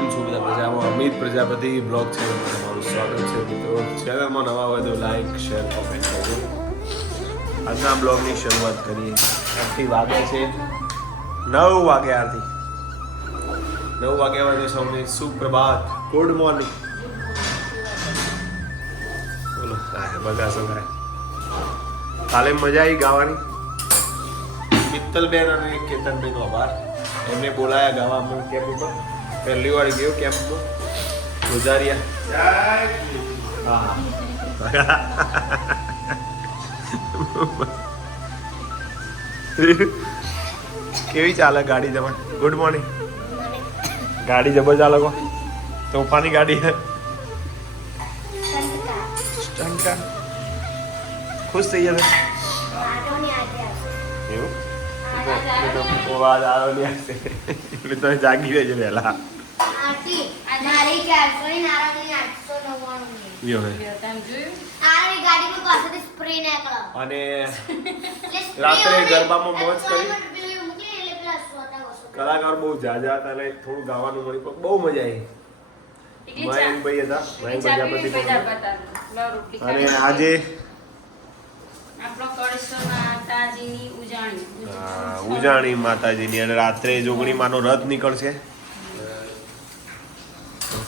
મજામાં? અમિત પ્રજાપતિ બ્લોગ છે તમારું સ્વાગત છે મિત્રો. ચેનલમાં નવા હોય તો લાઈક શેર કોમેન્ટ કરજો. આજના બ્લોગની શરૂઆત કરીએ. આરતી વાગે છે નવ વાગે આરતી. નવ વાગ્યા વાગે સૌને સુપ્રભાત. ગુડ મોર્નિંગ બોલો બધા સગાય કાલે મજા આવી ગાવાની? મિત્તલબેન અને કેતનબેનનો આભાર. એમને બોલાયા ગાવા અમે કેમ્પ ઉપર? પહેલી વાર ગયો કેમ્પમાં ગુજારિયા. હા કેવી ચાલે ગાડી તમારી ગુડ મોર્નિંગ ગાડી જબર ચાલે કો? તોફાની ગાડી હે સ્ટન્ટ ખુશ થઈ જશે એવું? તો જાગી રહેજો વહેલા મારી ચારસો ની. નારાયણની આઠસો નવ્વાણું યો હે. આ રે ગાડીમાં પાછળથી સ્પ્રે નીકળે. અને રાત્રે ગરબામાં મોજ કરી? કલાકાર બહુ જાજા હતા અને થોડું ગાવાનું મળ્યું પણ બહુ મજા આવી. મયંકભાઈ હતા મયંક પ્રજાપતિ અને આજે ઉજાણી. માતાજીની અને રાત્રે જોગણી માનો રથ નીકળશે.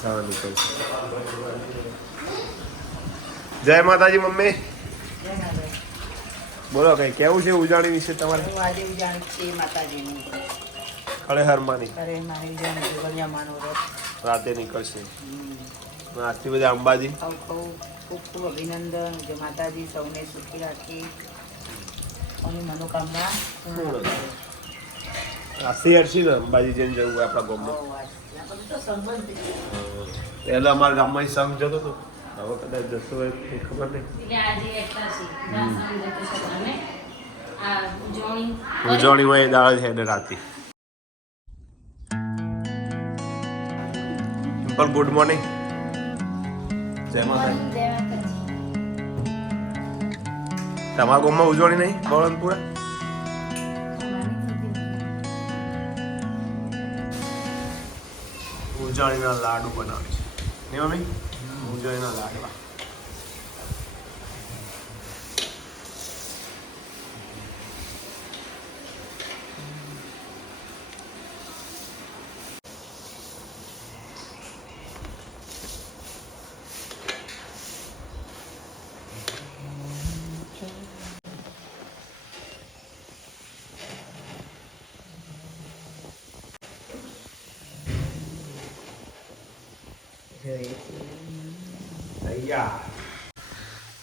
વરસાદ નીકળશે જય માતાજી મમ્મી. બોલો કઈ કેવું છે ઉજાણી વિશે તમારે? આજે ઉજાણી છે માતાજીની. ખરે માની. અરે મારી ઉજાણી ગણ્યા માનો રથ. રાતે નીકળશે. આજથી બધા અંબાજી. ખૂબ ખૂબ અભિનંદન. જે માતાજી સૌને સુખી રાખી. અને મનોકામના? પૂર્ણ કરે. હરશી અંબાજી જઈને જવું આપણા ગામમાં. પહેલા અમારા ગામમાં સંઘ જતો હતો. હવે કદાચ જતો હોય એ ખબર નહીં. એટલે આજે એકતા છે દાસમ જતો છે તમે આ ઉજવણી. હોય એ દાળ છે અને રાતે. સિમ્પલ ગુડ મોર્નિંગ જય માતાજી. તમારા ગામમાં ઉજવણી નહીં બળવંતપુરા? ઉજવણીના લાડુ બનાવે છે નહીં મમ્મી ઉજવણીના લાડવા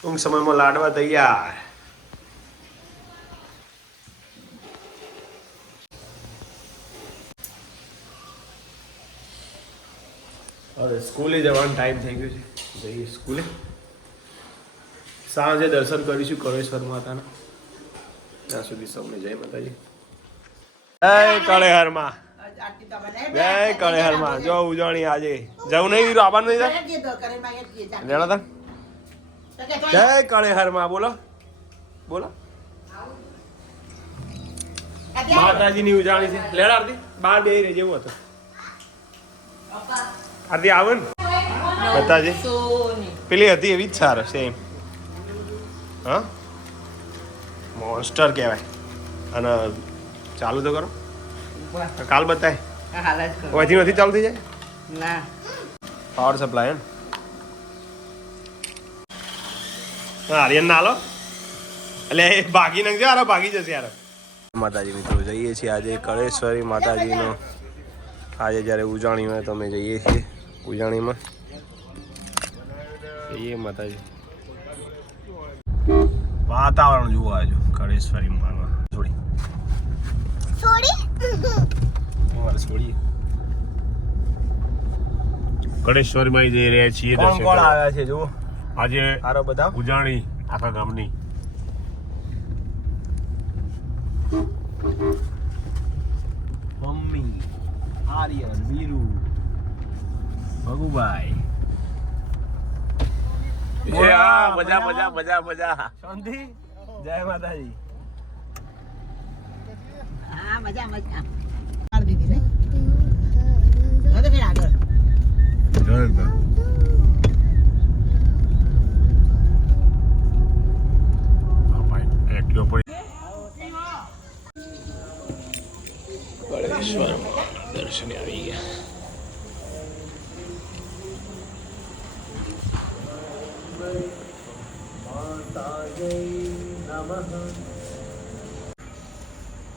ટૂંક સમયમાં લાડવા તૈયાર. હવે સ્કૂલે જવાનો ટાઈમ થઈ ગયો છે. જઈએ સ્કૂલે. સાંજે દર્શન કરીશું કળેશ્વર માતાના. ત્યાં સુધી સૌને જય માતાજી. જય કળેહરમાં. આરતી તો બનાવી. જો ઉજવણી આજે. જવું નહીં વીરો? આવવાનું નહીં જ તો, કરે માં જ જે. લેણા તા? તો કે તો બોલો. બોલો. માતાજીની ઉજવણી છે. લેડા આરતી. બાર બે રહે જેવું હતું. આરતી આવે ને? બતાજી. પેલી હતી એવી જ સાર સેમ હા? મોન્સ્ટર કહેવાય. અને ચાલુ તો કરો. કાલ બતાય. હાલ જ કરો. હજી નથી ચાલુ થઈ જાય? ના. પાવર સપ્લાય એમ આર્યન ના લો એટલે ભાગી નાખજો યાર ભાગી જશે યાર માતાજી મિત્રો જઈએ છીએ આજે કળેશ્વરી માતાજીનો. આજે જ્યારે ઉજાણી હોય તો અમે જઈએ છીએ ઉજાણીમાં. જઈએ માતાજી. વાતાવરણ જુઓ આજુ કળેશ્વરી મામાં થોડી અમારે છોડીએ ગણેશ્વરમાં જઈ રહ્યા છીએ કોણ કોણ આવ્યા છે જુઓ. આજે આરો બધા ઉજાણી આખા ગામની. મમ્મી આર્યન મીરુ ભગુભાઈ. મજા મજા મજા મજા. શાંતિ? જય માતાજી. હા મજા મજા.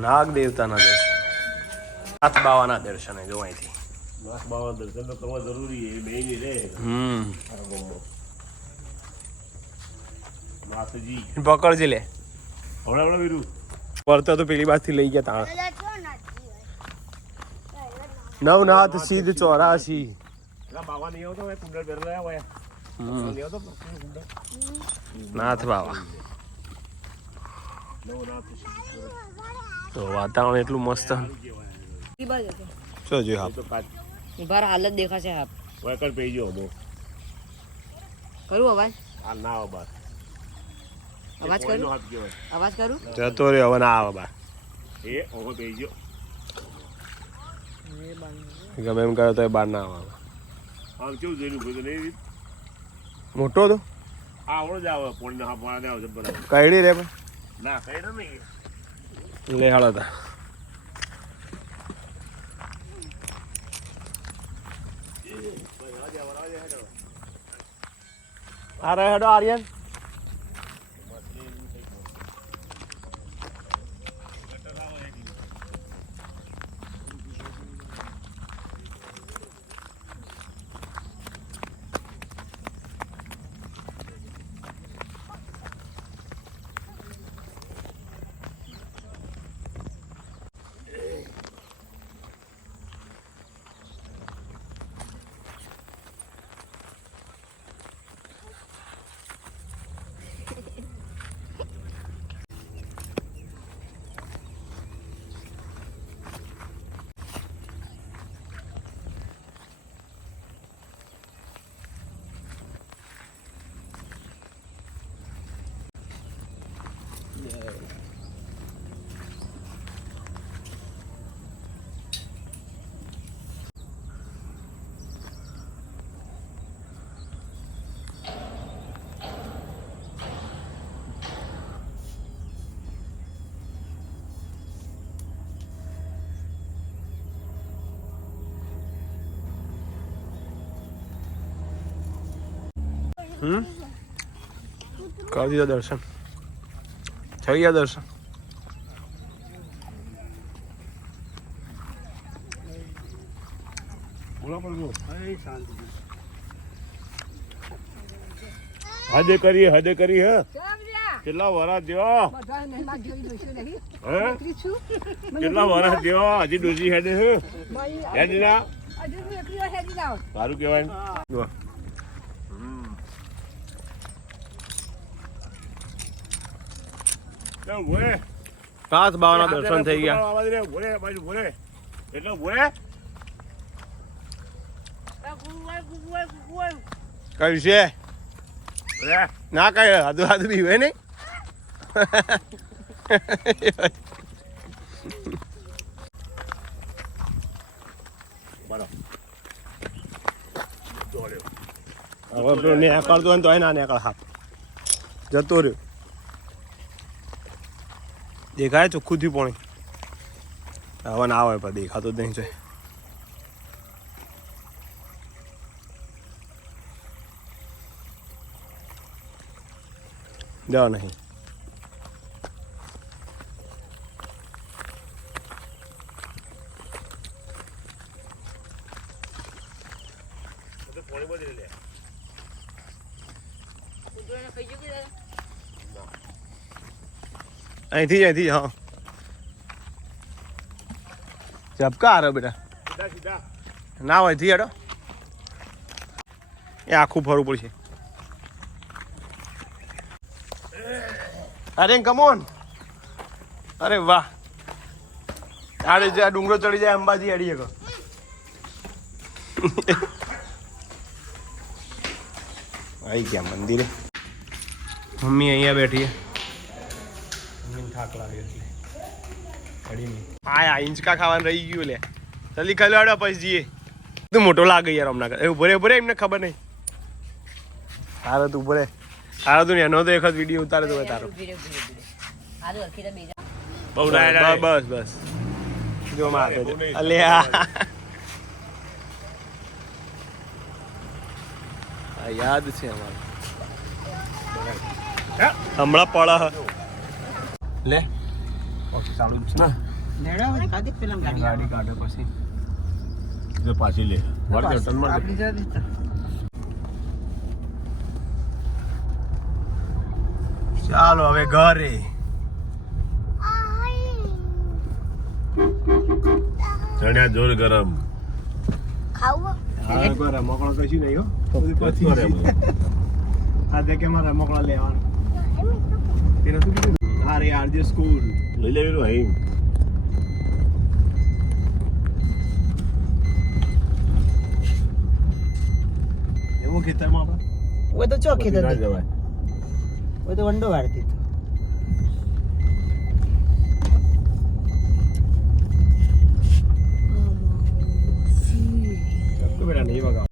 નાગ દેવતાના દર્શન. નાથ બાવાના દર્શને જો અહીંથી. નાથ બાવા દર્શન તો કરવા જરૂરી છે એ બે ની રે. હમ. નાથજી પકડજે લે. હમણાં હમણાં વીરુ. વળતો તો પેલી બાજથી લઈ ગયા નથી નવનાથ સિદ્ધ ચોરાશી બાબા નહીં આવતો કુંડળ પહેરેલા હોય. નાથ બાવા નવો નાથ તો વાતાવરણ એટલું મસ્ત. ઈ બાજુ છે. શું જોયું ઊભા રહો, હાલત દેખાશે હાપ. વૈકલ પઈ ગયો હમો કરું અવાજ? આ ના આવે બાર અવાજ કોઈનો કરું? અવાજ કરું? જતો રહ્યો હવે ના આવે બા. એ પઈ ગયો ગમે એમ કરે તો એ બહાર ના આવે. આમ કેવું જોયેલું કોઈ તો નહીં મોટો તો? આવડો જ આવે પોણી ના પાણા ને આવે કઈડી રે પણ ના કઈ નહીં. લે હાલો તા અરે હેડો આર્યન હમ કરી દીધા દર્શન થઈ ગયા દર્શન બોલો પડજો હદે કરી હદે કરી હે કેટલા વરા દ્યો હે કેટલા વરા દ્યો હજી ડોસી હેડે હે હેડી ના સારું કહેવાય ને ભોરે બાવાના દર્શન થઈ ગયા. એટલે ભોરે કઈ છે ના કઈ આદુ આદુ બી હોય બરાબર હવે નેકળતો હોય ને તો ના નેકળ હાપ જતો રહ્યો. દેખાય ચોખ્ખું થયું પોણી. હવે ના આવે પણ દેખાતો જ નહીં છે. જવા નહીં. પોણી લે. અહીંથી જ, હા. ઝબકા આરો બેટા? ના હોયથી હેડો. એ આખું ફરવું પડશે. અરે કમોન અરે વાહ. આડે જે આ ડુંગરો ચડી જાય અંબાજી અડીએ કો આવી ગયા મંદિરે. મમ્મી અહીંયા બેઠી છે. થાક લાગે એટલે હા આ હિંચકા ખાવાનું રહી ગયું લે. જલ્દી ખાઈ પછી જઈએ. તું મોટો લાગે યાર હમણાં એ ઊભો રે એમને ખબર નહીં. તારો તું ઊભો તારો તું એનો તો એક જ વીડિયો ઉતારે તો તારો બહુ બસ બસ જો મારે અલ્યા યાદ છે અમારે. હમણાં પડા હ. લે. ઓકે ચાલુ છે. ને લેવડાવો ને, પેલા ગાડી ગાડી કાઢે પછી. જો પાછી લે. વળ ટન માર આપણી જતી તો. ચાલો હવે ઘરે. ચણ્યા જોર ગરમ. ખાવું? હા કોઈ રમકડો કશું નહીં હો. બસ આ દે મારા રમકડા લેવાનું. કીધું હા રે આરજે સ્કૂલ લઈ લેવેલું અહીં એવું ખેતરમાં આપણે ઓય તો ચોખ્ખી પછી ના હતી જવાય ઓય તો વંડો વાળતી હતી. ચક્કુ બેટા નહીં વગાવ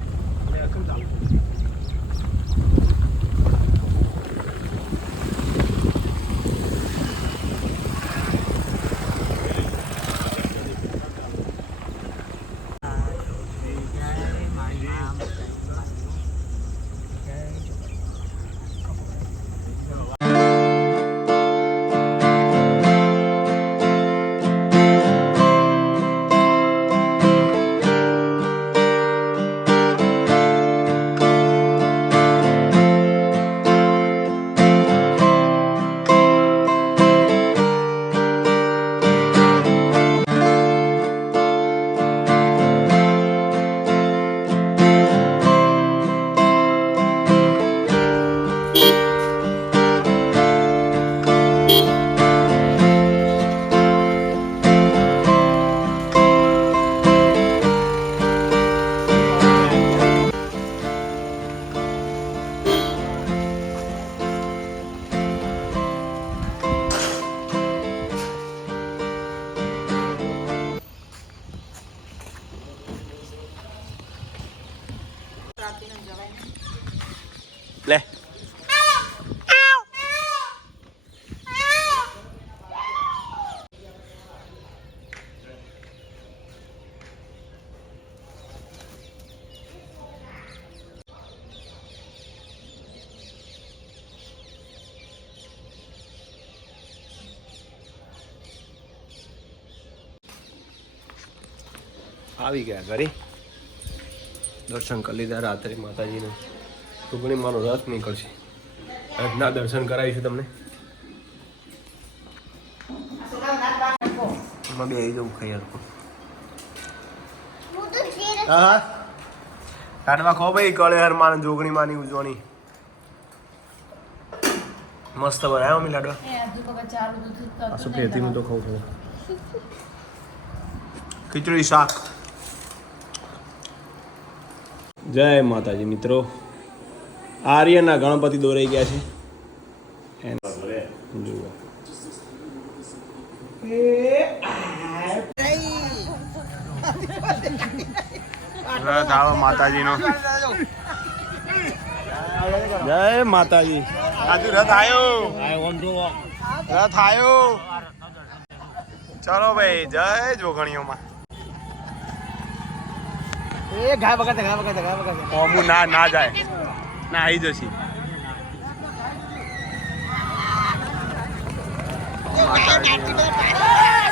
આવી ગયા. ઘરે દર્શન કરી લીધા રાત્રે માતાજીને. ટુકડી મારો રસ નીકળશે. આજના દર્શન કરાવીશું તમને. એમાં બે જવું ખાઈ હરખું હું હા હા. કાઢવા ખો ભાઈ કળે હર માન જોગણી માની ઉજવણી મસ્ત બનાવ્યો મી લાડવા શું તો તો ખાઉં છું. ખીચડી શાક. જય માતાજી મિત્રો. આર્યના ગણપતિ દોરાઈ ગયા છે. જુઓ. રથ આવો માતાજીનો. જય માતાજી. આજુ રથ આવ્યો રથ આવ્યો ચલો ભાઈ જય જોગણીઓમાં. એ ઘા વગર ઘા વગર ઘા વગર ઓમુ ના ના જાય. ના આવી જશે. માતાજી.